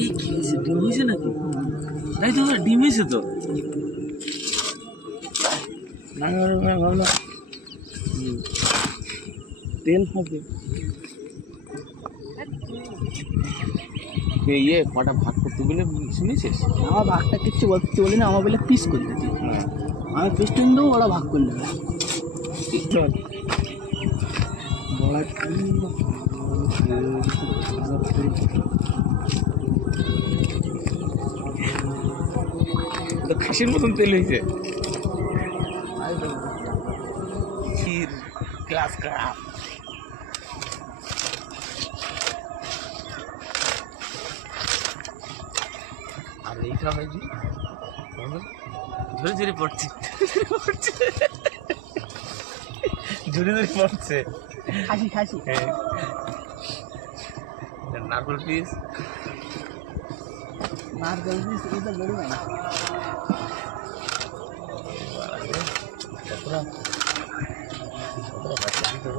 এই কি হয়েছে? ডিম হয়েছে নাকি? তাই তো ডিম হয়েছে তো। না ভাবলাম তেল হবে। ইয়ে কটা ভাগ করতে বলে শুনেছিস? আমার ভাগটা কিচ্ছু বলতে বলি না, আমার বলে পিস করে দিচ্ছি। আমি পিস টেন দেবো, ওরা ভাগ করে নেবে। তো খাসির মতন তেল হয়েছে। ক্লাস খারাপ। আর এইটা হয়েছি ঝরে ঝরে পড়ছে, ঝরে ঝরে পড়ছে। খাসি খাসি হ্যাঁ, নারকল পিস নারকেল পিস এটা বেরোবে না। কতটা কতটা